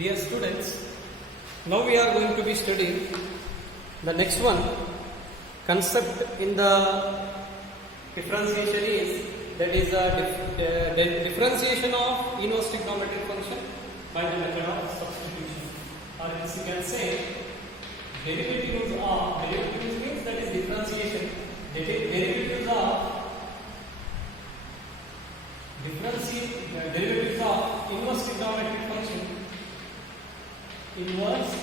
Dear students, now we are going to be studying the next one. Concept in the differentiation is the differentiation of inverse trigonometric function by the method of substitution, or else you can say derivatives means that is differentiation. Derivatives of inverse trigonometric function. Inverse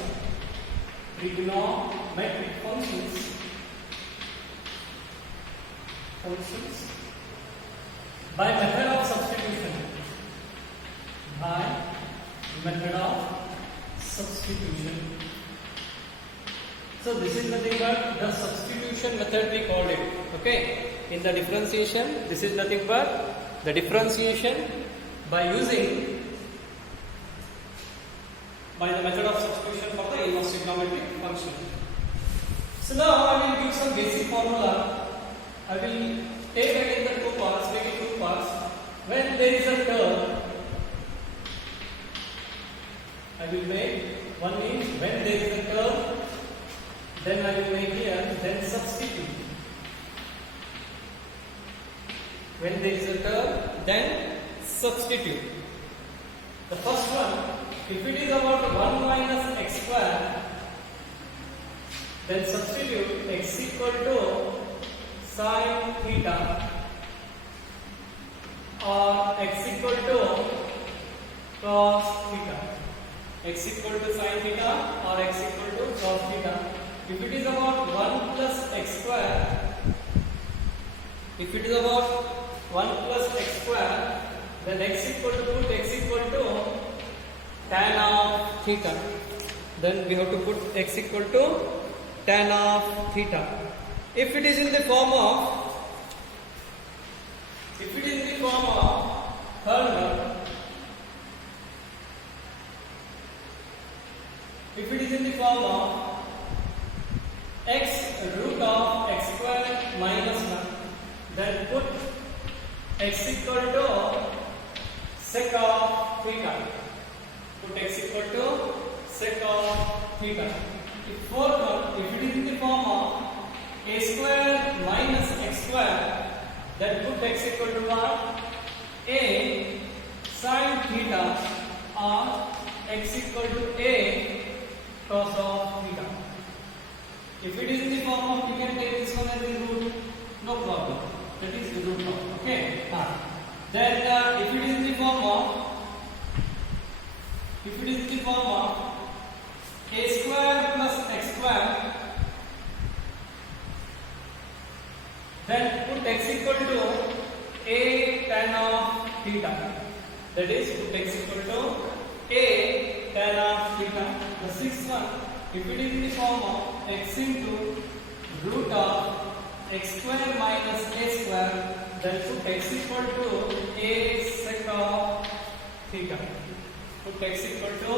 trigonometric functions by method of substitution. By method of substitution. So this is nothing but the substitution method we called it. Okay. In the differentiation, this is nothing but the differentiation by using by the method of substitution for the inverse trigonometric function. So now I will give some basic formula. I will take again the two parts, make it two parts. When there is a term, I will make one means when there is a term, then I will make here, then substitute. When there is a term, then substitute. The first one, if it is about 1 minus x square, then substitute x equal to sin theta or x equal to cos theta. X equal to sin theta or x equal to cos theta. If it is about 1 plus x square, if it is about 1 plus x square, then x equal to tan of theta. Then we have to put x equal to tan of theta. If it is in the form of third one, if it is in the form of x root of x square minus 1, then put x equal to sec of theta. Put x equal to sec of theta. If fourth one, if it is in the form of a square minus x square, then put x equal to what? A sin theta or x equal to a cos of theta. If it is in the form of, you can take this one as the root, no problem. That is the root of, okay? Then if it is in the form of a square plus x square, then put x equal to a tan of theta. That is, put x equal to a tan of theta. The sixth one, if it is in the form of x into root of x square minus a square, then put x equal to a sec of theta. Put x equal to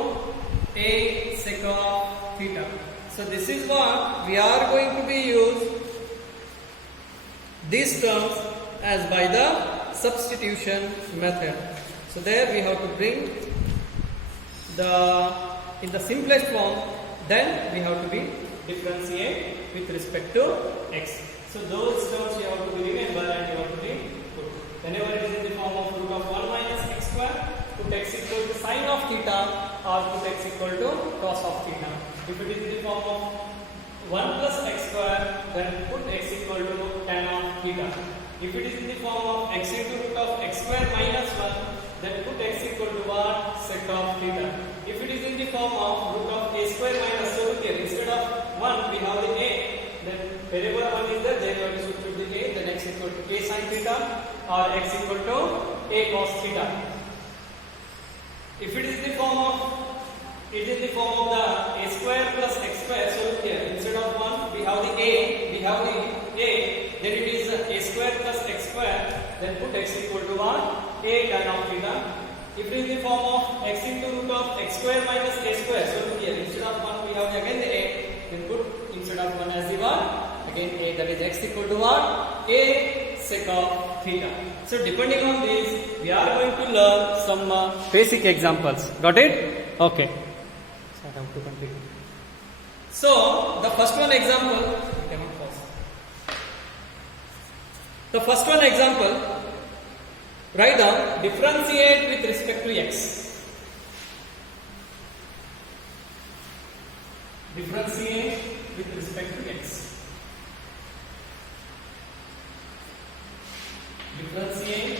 a sec of theta. So this is what we are going to be used these terms as by the substitution method. So there we have to bring in the simplest form, then we have to be differentiate with respect to x. So those terms you have to be remember and you have to be put. Whenever it is in the form of root of 1 minus x square, put x equal to sin of theta or put x equal to cos of theta. If it is in the form of 1 plus x square, then put x equal to tan of theta. If it is in the form of x into root of x square minus 1, then put x equal to what? Sec of theta. If it is in the form of root of a square minus, so here instead of 1 we have the a, then wherever 1 is there, then we have to substitute the a, then x equal to a sin theta or x equal to a cos theta. If it is in the form of the a square plus x square, so here instead of 1 we have the a, then it is a square plus x square, then put x equal to what? A tan of theta. If it is in the form of x into root of x square minus a square, so here instead of 1 we have again the a, then put instead of 1 as the what? Again a, that is x equal to what? A sec of theta. So depending on this, we are going to learn some basic examples. Got it? Okay. So I have to complete it. So the first one example, we cannot pause. The first one example, write down differentiate with respect to x. Differentiate with respect to x. Differentiate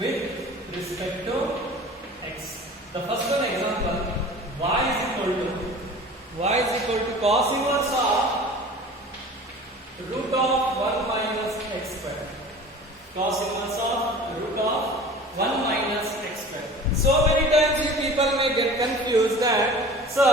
with respect to x. The first one example, y is equal to cos inverse of root of 1 minus x square. Cos inverse of root of 1 minus x square. So many times you people may get confused that, sir,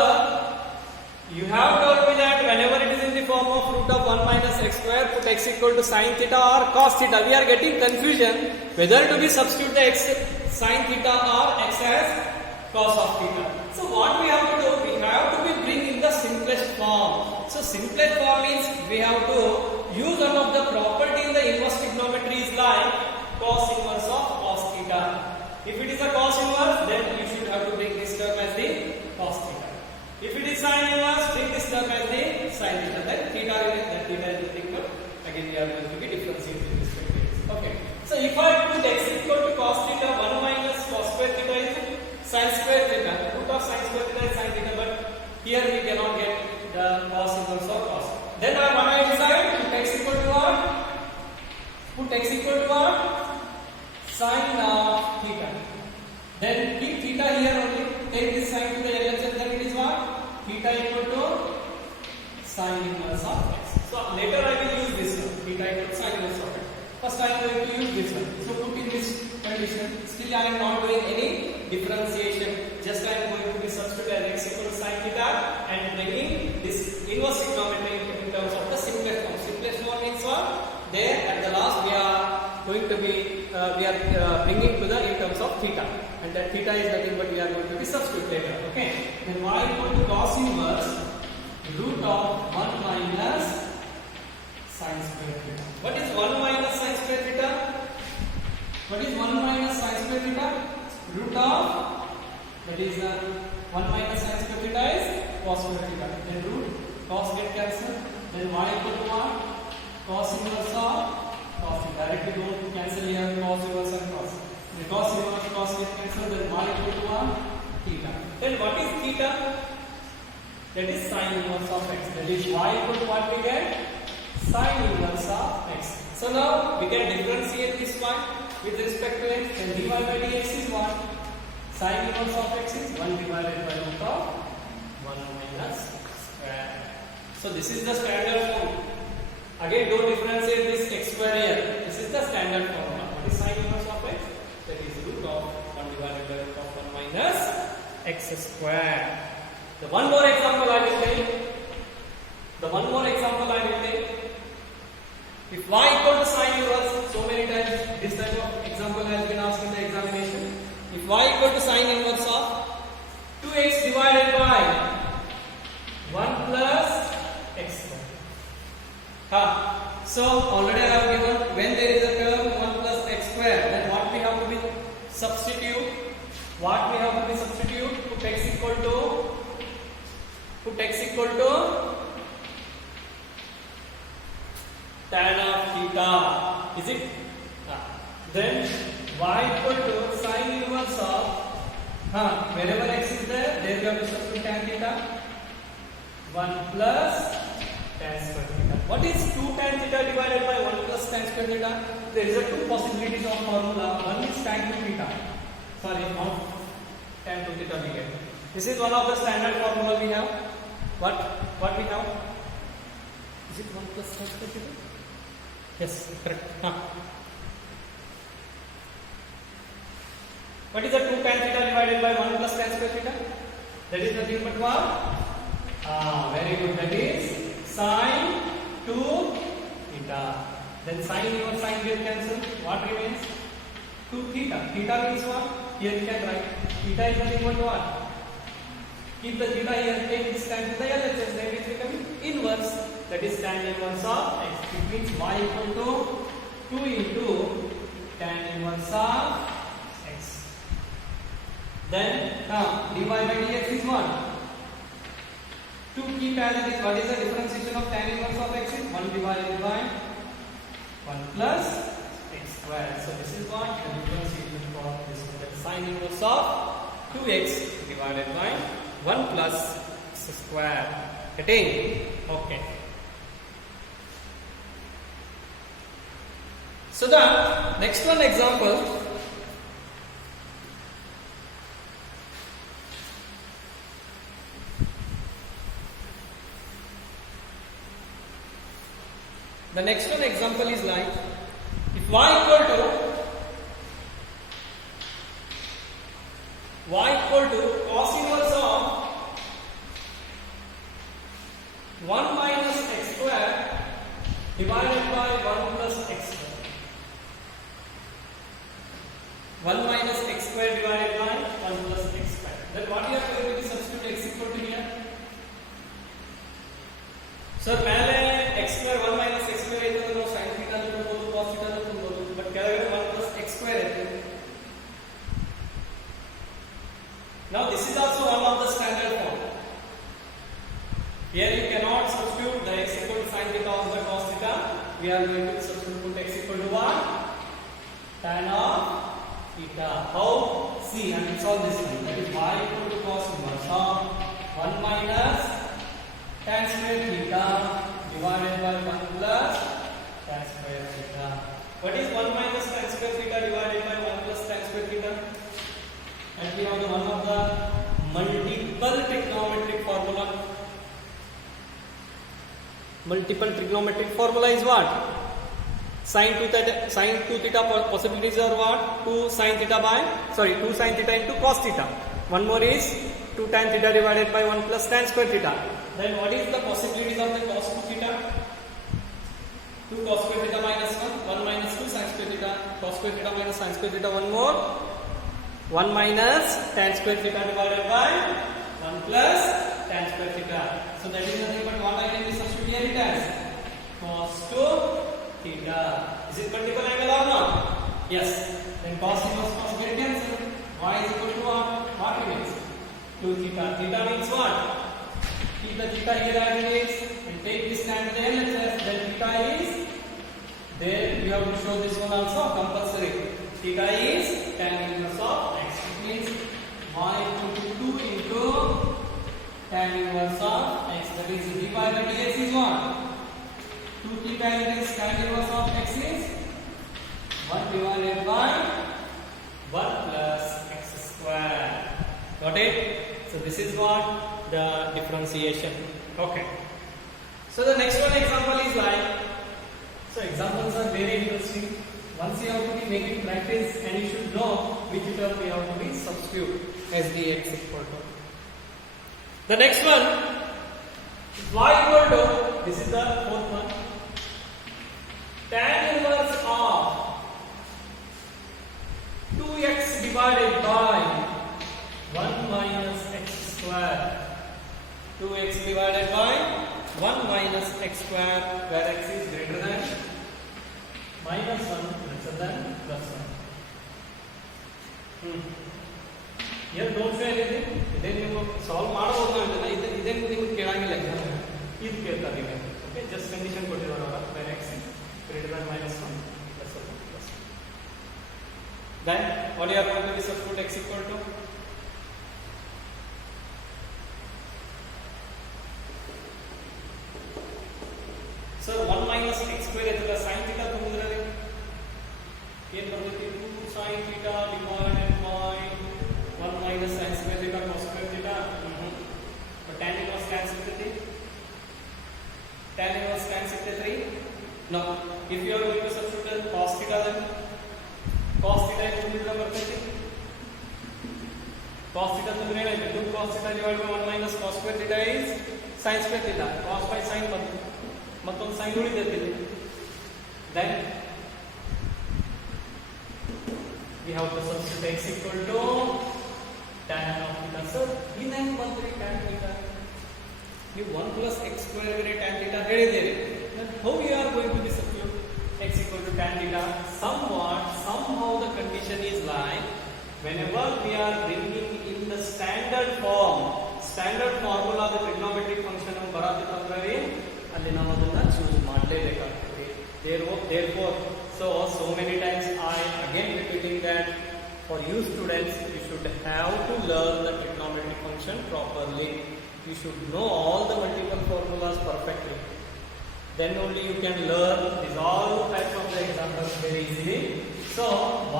you have told me that whenever it is in the form of root of 1 minus x square, put x equal to sin theta or cos theta. We are getting confusion whether to be substitute the x sin theta or x as cos of theta. So what we have to do, we have to be bring in the simplest form. So simplest form means we have to use one of the property in the inverse trigonometry is like cos inverse of cos theta. If it is a cos inverse, then you should have to bring this term as the cos theta. If it is sin inverse, bring this term as the sin theta. Then theta is nothing but again we are going to be differentiating with respect to x. Okay. So if I put x equal to cos theta, 1 minus cos square theta is sin square theta. Root of sin square theta is sin theta, but here we cannot get the cos inverse or cos. Then what I decide, put x equal to what? Put x equal to what? Sin of theta. Then keep theta here only. Take this sin to the LHS. Then it is what? Theta equal to sin inverse of x. So later I will use this one. Theta equal to sin inverse of x. First I am going to use this one. So put in this condition. Still I am not doing any differentiation. Just I am going to be substitute as x equal to sin theta and bringing this inverse trigonometry in terms of the simplest form. Simplest form means what? There at the last we are going to be bringing to the in terms of theta, and that theta is nothing but we are going to be substitute later. Okay. Then y equal to cos inverse root of 1 minus sin square theta. What is 1 minus sin square theta? What is 1 minus sin square theta? Root of, that is 1 minus sin square theta is cos square theta. Then root, cos get cancelled. Then y equal to what? Cos inverse of cos theta. Directly don't cancel here cos inverse and cos. The cos inverse cos get cancelled. Then y equal to what? Theta. Then what is theta? That is sin inverse of x. That is y equal to what we get? Sin inverse of x. So now we can differentiate this one with respect to x. Then dy by dx is what? Sin inverse of x is 1 divided by root of 1 minus square. So this is the standard form. Again, don't differentiate this x square here. This is the standard formula. What is sin inverse of x? That is root of 1 divided by root of 1 minus x square. The one more example I will take. If y equal to sin inverse, so many times this type of example has been asked in the examination. If y equal to sin inverse of 2x divided by 1 plus x square. So already I have given when there is a term 1 plus x square, then what we have to be substitute? Put x equal to tan of theta. Is it? Then y equal to sin inverse of wherever x is there we have to substitute tan theta. 1 plus tan square theta. What is 2 tan theta divided by 1 plus tan square theta? There is a two possibilities of formula. One is tan to theta. Sorry, not tan to theta we get. This is one of the standard formula we have. What we have? Is it 1 plus tan square theta? Yes, correct. What is the 2 tan theta divided by 1 plus tan square theta? That is nothing but what? Very good. That is sin 2 theta. Then sin inverse sin get cancelled. What remains? 2 theta. Theta means what? Here you can write. Theta is nothing but what? Keep the theta here. Take this tan theta. LHS. Then it is becoming inverse. That is tan inverse of x. It means y equal to 2 into tan inverse of x. Then dy by dx is what? To keep as it is, what is the differentiation of tan inverse of x is 1 divided by 1 plus x square. So this is what the differentiation for this one. Sin inverse of 2x divided by 1 plus x square. Getting? Okay. So the next one example. The next one example is like, if y equal to cos inverse of 1 minus x square divided by 1 plus x square. 1 minus x square divided by 1 plus x square. Then what you are going to substitute x equal to here? Sir, पहले x square 1 minus x square है तो sin theta तो बोलो cos theta तो बोलो, but क्या रहेगा 1 plus x square है. Now this is also one of the standard form. Here you cannot substitute the x equal to sin theta or the cos theta. We are going to substitute x equal to what? Tan of theta. How? See, and it's all this line. That is y equal to cos inverse of 1 minus tan square theta divided by 1 plus tan square theta. What is 1 minus tan square theta divided by 1 plus tan square theta? And we have the one of the multiple trigonometric formula. Multiple trigonometric formula is what? Sin 2 theta possibilities are what? 2 sin theta into cos theta. One more is 2 tan theta divided by 1 plus tan square theta. Then what is the possibilities of the cos 2 theta? 2 cos square theta minus 1 minus 2 sin square theta, cos square theta minus sin square theta, one more 1 minus tan square theta divided by 1 plus tan square theta. So that is nothing but what I can be substitute here it as cos 2 theta. Is it multiple angle or not? Yes. Then cos inverse cos get cancel. Y is equal to what it is? 2 theta. Theta means what? Keep the theta here as it is and take this tan to the LHS. Then theta is there. You have to show this one also compulsory. Theta is tan inverse of x. It means y equal to 2 into tan inverse of x. That is dy by dx is what? 2 theta is tan inverse of x is 1 divided by 1 plus x square. Got it? So this is what the differentiation. Okay. So the next one example is like, so examples are very interesting. Once you have to be making practice and you should know which term we have to be substitute as the x equal to. The next one is y equal to, this is the fourth one, tan inverse of 2x divided by 1 minus x square. 2x divided by 1 minus x square, where x is greater than minus 1 lesser than plus 1. Here don't say anything. Then you solve ಮಾಡಬಹುದು ಇದನ್ನು ನೀವು ಕೇಳಂಗಿಲ್ಲ ಇದು ಕೇಳ್ತಾರೆ ಈಗ. Okay, just condition ಕೊಟ್ಟಿರೋರು where x is greater than minus 1 lesser than plus 1. Then what you are going to be substitute x equal to? So 1 minus x square ಇರ್ತಲ್ಲ sin theta ತುಂಬಿದ್ರೆ ಏನು ಬರುತ್ತೆ 2 sin theta divided by 1 minus sin square theta cos square theta. But tan inverse cancel ಆಗ್ತೈತಿ. Tan inverse cancel ಆಗ್ತೈತಿ. Now if you are going to substitute cos theta, then cos theta ಏನು ತುಂಬಿದ್ರೆ ಬರ್ತೈತಿ? Cos theta ತುಂಬಿದ್ರೆ ಏನಾಯ್ತು? 2 cos theta divided by 1 minus cos square theta is sin square theta. Cos by sin ಬಂತು. ಮತ್ತೊಂದು sign ಉಳಿದೈತಿ. Then we have to substitute x equal to tan of theta. So ಇನ್ನೇನು ಬಂತು tan theta? ನೀವು 1 plus x square ಗೆ tan theta ಹೇಳಿದ್ದೀರಿ. Then how you are going to be substitute x equal to tan theta? Somehow the condition is like whenever we are bringing in the standard formula the trigonometric function ಬರತ್ತಿತ್ತಂದ್ರೆ ಅಲ್ಲಿ ನಾವು ಅದನ್ನ choose ಮಾಡಲೇಬೇಕಾಗ್ತದೆ. Therefore, so many times I again repeating that for you students, you should have to learn the trigonometric function properly. You should know all the multiple formulas perfectly. Then only you can learn these all types of the examples very easily. So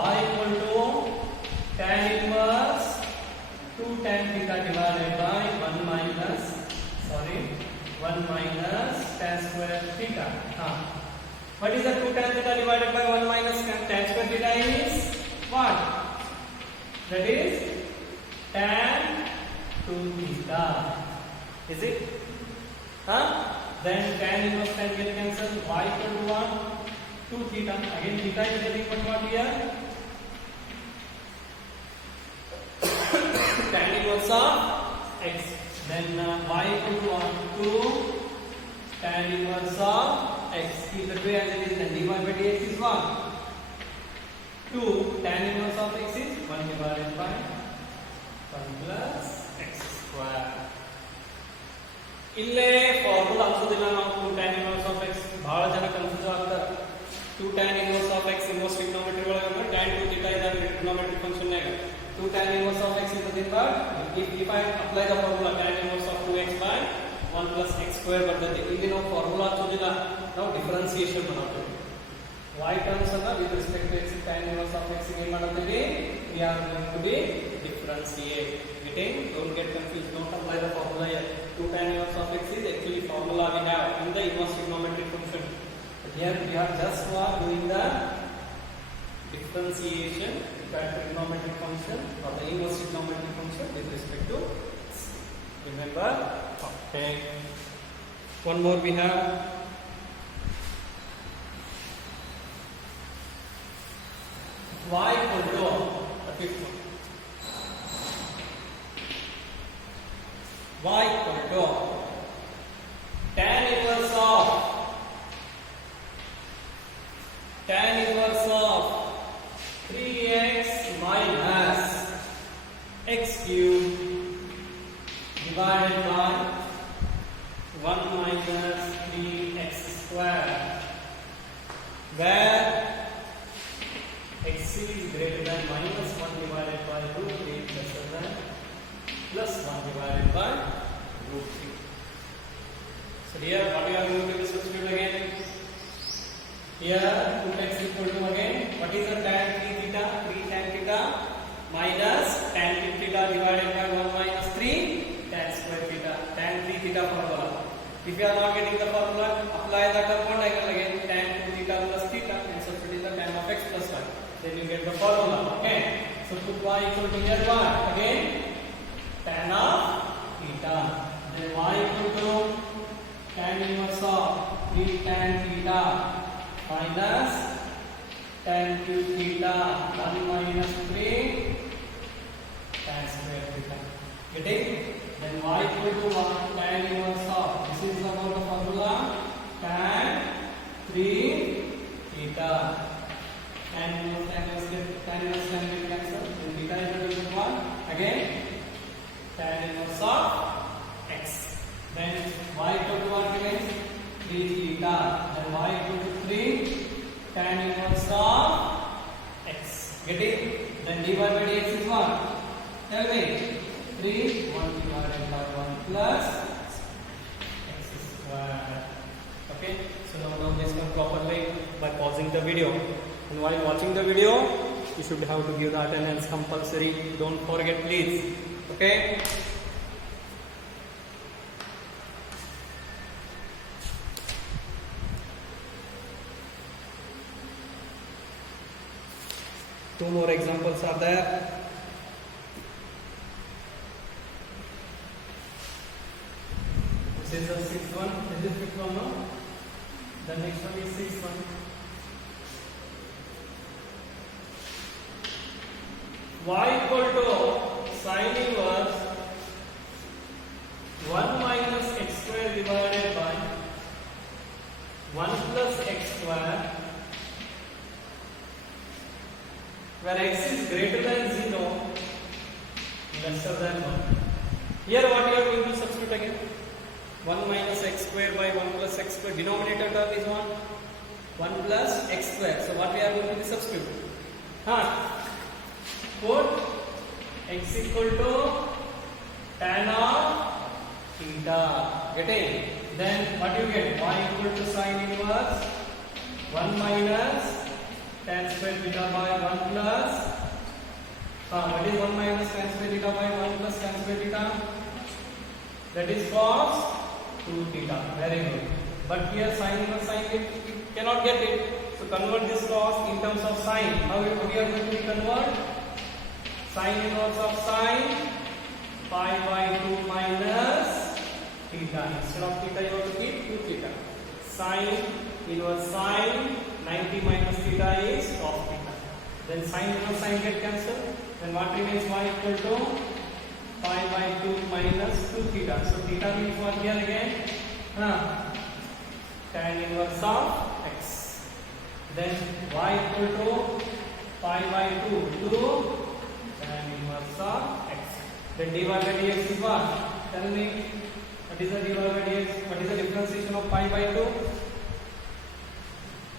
y equal to tan inverse 2 tan theta divided by 1 minus tan square theta. What is the 2 tan theta divided by 1 minus tan square theta is what? That is tan 2 theta. Is it? Then tan inverse tan get cancelled. Y equal to what? 2 theta. Again theta is getting what here? Tan inverse of x. Then y equal to what? 2 tan inverse of x. Keep the way as it is. Then dy by dx is what? 2 tan inverse of x is 1 divided by 1 plus x square. ಇಲ್ಲೇ formula ಅನ್ಸೋದಿಲ್ಲ ನಾವು 2 tan inverse of x ಬಹಳ ಜನ confuse ಆಗ್ತಾರೆ. 2 tan inverse of x inverse trigonometry ಒಳಗೆ tan 2 theta is a trigonometric function ನಾಗ 2 tan inverse of x is nothing but if I apply the formula tan inverse of 2x by 1 plus x square ಬರ್ತದೆ. ಇಲ್ಲಿ ನಾವು formula ಹಚ್ಚೋದಿಲ್ಲ, ನಾವು differentiation ಮಾಡ್ತೀವಿ. y terms ಅನ್ನ with respect to x tan inverse of x ಏನು ಮಾಡ್ತೀವಿ? We are going to be differentiate. Don't get confused. Don't apply the formula here. 2 tan inverse of x is actually formula we have in the inverse trigonometric function. But here we are just doing the differentiation of that trigonometric function or the inverse trigonometric function with respect to x. Remember? Okay. One more we have. Y equal to the fifth one. Y equal to tan inverse of 3x minus x cube divided by 1 minus 3x square, where x is greater than minus 1 divided by root 3 lesser than plus 1 divided by root 3. So here what you are going to substitute again? Here 2x equal to again what is the tan 3 theta? 3 tan theta minus tan 3 theta divided by 1 minus 3 tan square theta. Tan 3 theta formula. If you are not getting the formula, apply the compound angle again. Tan 2 theta plus theta and substitute the tan of x plus 1. Then you get the formula. Okay. So put y equal to here what? Again tan of theta. Then y equal to tan inverse of 3 tan theta minus tan cube theta 1 minus 3 tan square theta. Getting? Then y equal to what? Tan inverse of, this is about the formula, tan 3 theta. Tan inverse can get cancelled. Then theta is equal to what? Again tan inverse of x. Then y equal to what again? 3 theta. Then y equal to 3 tan inverse of x. Get it? Then dy by dx is what? Tell me. 3 1 divided by 1 plus x square. Okay. So now this come properly by pausing the video. And while watching the video, you should have to give the attendance compulsory. Don't forget, please. Okay. Two more examples are there. This is the sixth one. Is this fifth one? No. The next one is sixth one. Y equal to sin inverse 1 minus x square divided by 1 plus x square where x is greater than 0, lesser than 1. Here what we are going to substitute again? 1 minus x square by 1 plus x square. Denominator term is 1. 1 plus x square. So what we are going to substitute? Put x equal to tan of theta. Getting? Then what you get? Y equal to sin inverse 1 minus tan square theta by 1 plus what is 1 minus tan square theta by 1 plus tan square theta? That is cos 2 theta. Very good. But here sin inverse sin it, you cannot get it. So convert this cos in terms of sin. How we are going to convert? Sin inverse of sin pi by 2 minus theta. Instead of theta you have to keep 2 theta. Sin inverse sin 90 minus theta is cos theta. Then sin inverse sin get cancelled. Then what remains? Y equal to pi by 2 minus 2 theta. So theta means what here again? Tan inverse of x. Then y equal to pi by 2 to tan inverse of x. Then dy by dx is what? Tell me, what is the dy by dx? What is the differentiation of pi by 2?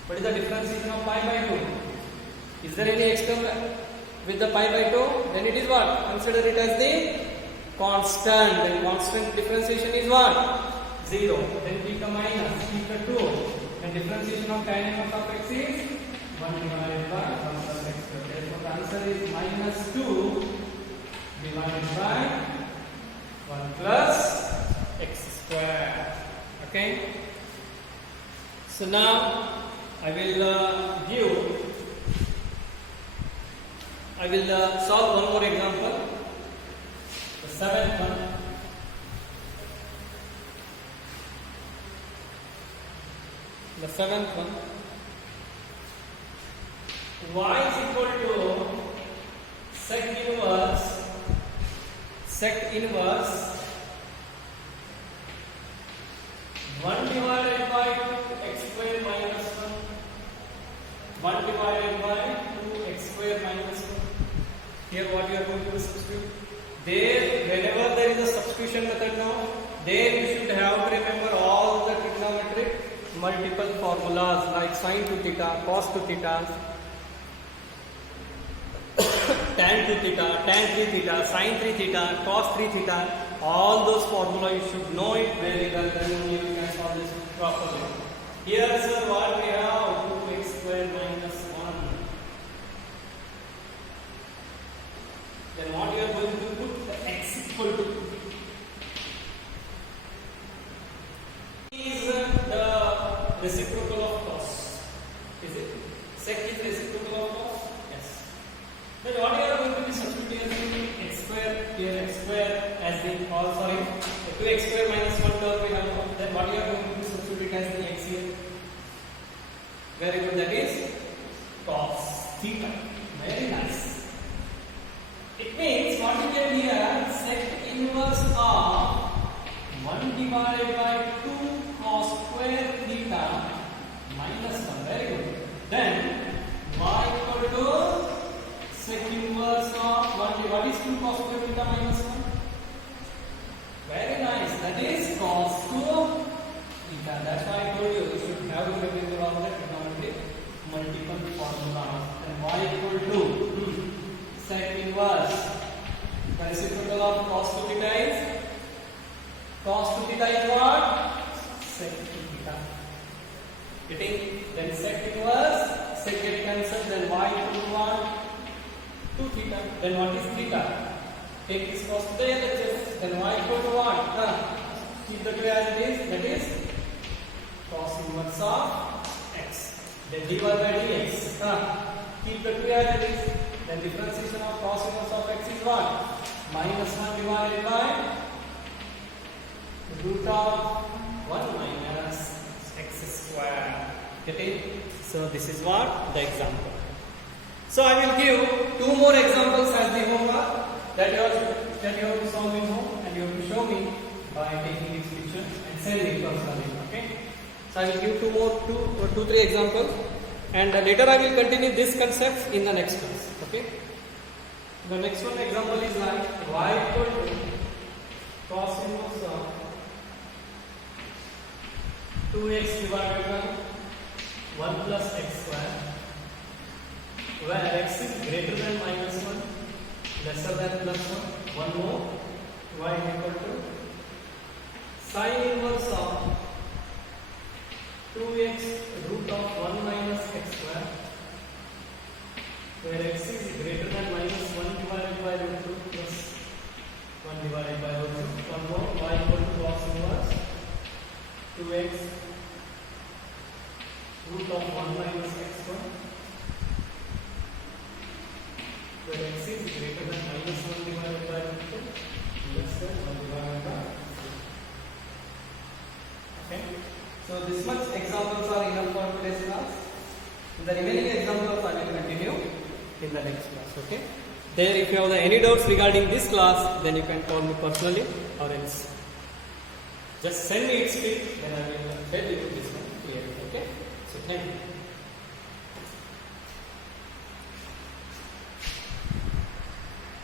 What is the differentiation of pi by 2? Is there any external with the pi by 2? Then it is what? Consider it as the constant. Then constant differentiation is what? 0. Then keep the minus, keep the 2. And differentiation of tan inverse of x is 1 divided by 1 plus x square. Therefore the answer is minus 2 divided by 1 plus x square. Okay. So now I will solve one more example. The seventh one. The seventh one. Y is equal to sec inverse 1 divided by 2x square minus 1. 1 divided by 2x square minus 1. Here what you are going to substitute? There, whenever there is a substitution method now, there you should have to remember all the trigonometric multiple formulas like sin 2 theta, cos 2 theta, tan 2 theta, tan 3 theta, sin 3 theta, cos 3 theta. All those formulas you should know it very well, then only you can solve this properly. Here sir, what we have? 2x square minus 1. Then what you are going to put? The x equal to is the reciprocal of cos. Is it? Sec is reciprocal of cos? Yes. Then what you are going to be substituting x square, here x square as the, sorry, 2x square minus 1 term we have. Then what you are going to be substituting as the x here? Very good, that is cos theta. Very nice. It means what you get here, sec inverse of 1 divided by 2 cos square theta minus 1. Very good. Then y equal to sec inverse of 1. What is 2 cos square theta minus 1? Very nice. That is cos 2 theta. That's why I told you should have to remember all the trigonometric multiple formulas. Then y equal to sec inverse. The reciprocal of cos 2 theta is what? Sec 2 theta. Getting? Then sec inverse, sec get cancelled, then y equal to what? 2 theta. Then what is theta? Take this cos to the LHS. Then y equal to what? Keep the 2 as it is, that is cos inverse of x. Then dy by dx. Keep the 2 as it is. Then differentiation of cos inverse of x is what? Minus 1 divided by root of 1 minus x square. Get it? So this is what? The example. So I will give 2 more examples as the homework that you have to solve in home, and you have to show me by taking this picture and send it personally. Okay? So I will give 3 examples. and later I will continue this concept in the next class. Okay. The next one example is like y equal to cos inverse of 2x divided by 1 plus x square, where x is greater than minus 1, lesser than plus 1. One more, y equal to sin inverse of 2x root of 1 minus x square, where x is greater than minus 1 divided by root 2 plus 1 divided by root 2. One more, y equal to cos inverse 2x root of 1 minus x square, where x is greater than minus 1 divided by root 2 less than 1 divided by 2. Okay. So this much examples are enough for today's class. The remaining examples I will continue in the next class. Okay. There, if you have any doubts regarding this class, then you can call me personally, or else just send me its speed, then I will tell you this one clearly. Okay. So thank you.